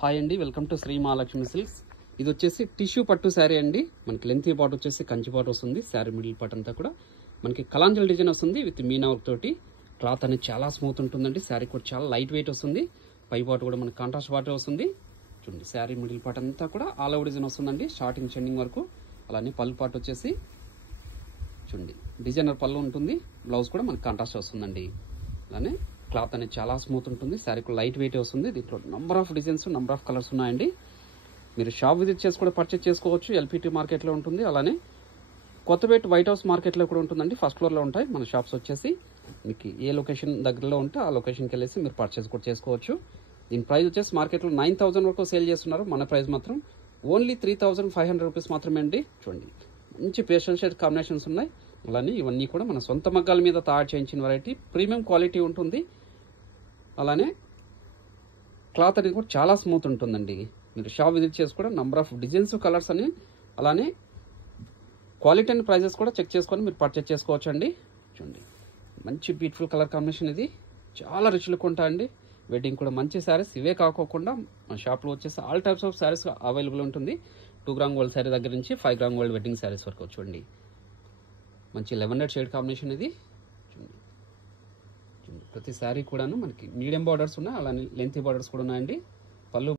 Hi అండి, welcome to Shri Mahalakshmi silks. ఇది వచ్చేసి టిష్యూ పట్టు శారీ అండి. మనకి లెంతీ పార్ట్ వచ్చేసి కంచి పార్ట్ వస్తుంది. శారీ మిడిల్ పార్ట్ అంతా కూడా మనకి కలాంజల్ డిజైన్ వస్తుంది విత్ మీనా వర్క్ తోటి. క్లాత్ అనేది చాలా స్మూత్ ఉంటుందండి. శారీ కూడా చాలా లైట్ వెయిట్ వస్తుంది. పై పార్ట్ కూడా మనకి కాంట్రాస్ట్ పార్ట్ వస్తుంది. చూడండి, శారీ మిడిల్ పార్ట్ అంతా కూడా ఆల్ ఓవర్ డిజైన్ వస్తుందండి, స్టార్టింగ్ చెండింగ్ వరకు. అలానే పళ్ళు పార్ట్ వచ్చేసి చూడండి డిజైనర్ పళ్ళు ఉంటుంది. బ్లౌజ్ కూడా మనకి కాంట్రాస్ట్ వస్తుందండి. అలానే క్లాత్ అనేది చాలా స్మూత్ ఉంటుంది. శారీకి లైట్ వెయిట్ వస్తుంది. దీంట్లో number of designs, number of colours ఉన్నాయండి. మీరు షాప్ విజిట్ చేసి కూడా పర్చేస్ చేసుకోవచ్చు. ఎల్పిటి మార్కెట్లో ఉంటుంది. అలానే కొత్తపేట వైట్ హౌస్ మార్కెట్లో కూడా ఉంటుందండి. ఫస్ట్ ఫ్లోర్లో ఉంటాయి మన షాప్స్ వచ్చేసి. మీకు ఏ లొకేషన్ దగ్గరలో ఉంటే ఆ లొకేషన్కి వెళ్ళేసి మీరు పర్చేస్ కూడా చేసుకోవచ్చు. దీని ప్రైస్ వచ్చేసి మార్కెట్లో 9,000 వరకు సేల్ చేస్తున్నారు. మన ప్రైస్ మాత్రం ఓన్లీ 3,500 రూపీస్ మాత్రమే అండి. చూడండి, మంచి పేస్టల్ షేడ్ కాంబినేషన్స్ ఉన్నాయి. అలానే ఇవన్నీ కూడా మన సొంత మగ్గాల మీద తయారు చేయించిన వెరైటీ, ప్రీమియం క్వాలిటీ ఉంటుంది. అలానే క్లాత్ అనేది కూడా చాలా స్మూత్ ఉంటుందండి. మీరు షాప్ విజిట్ చేసి కూడా నంబర్ ఆఫ్ డిజైన్స్, కలర్స్ అని అలానే క్వాలిటీ అండ్ ప్రైజెస్ కూడా చెక్ చేసుకొని మీరు పర్చేస్ చేసుకోవచ్చు అండి. చూడండి, మంచి బ్యూటిఫుల్ కలర్ కాంబినేషన్. ఇది చాలా రిచ్ లుక్ ఉంటాయండి. వెడ్డింగ్ కూడా మంచి శారీస్. ఇవే కాకోకుండా మన షాప్లో వచ్చేసి all types of saris available ఉంటుంది. 2 గ్రామ్ గోల్డ్ శారీ దగ్గర నుంచి 5 గ్రామ్ గోల్డ్ వెడ్డింగ్ శారీస్ వరకు. చూడండి, మంచి లెవెండర్ షేడ్ కాంబినేషన్ ఇది. చూడండి, ప్రతి శారీ కూడాను మనకి మీడియం బార్డర్స్ ఉన్నాయి, అలానే లెంతీ బార్డర్స్ కూడా ఉన్నాయండి. పళ్ళు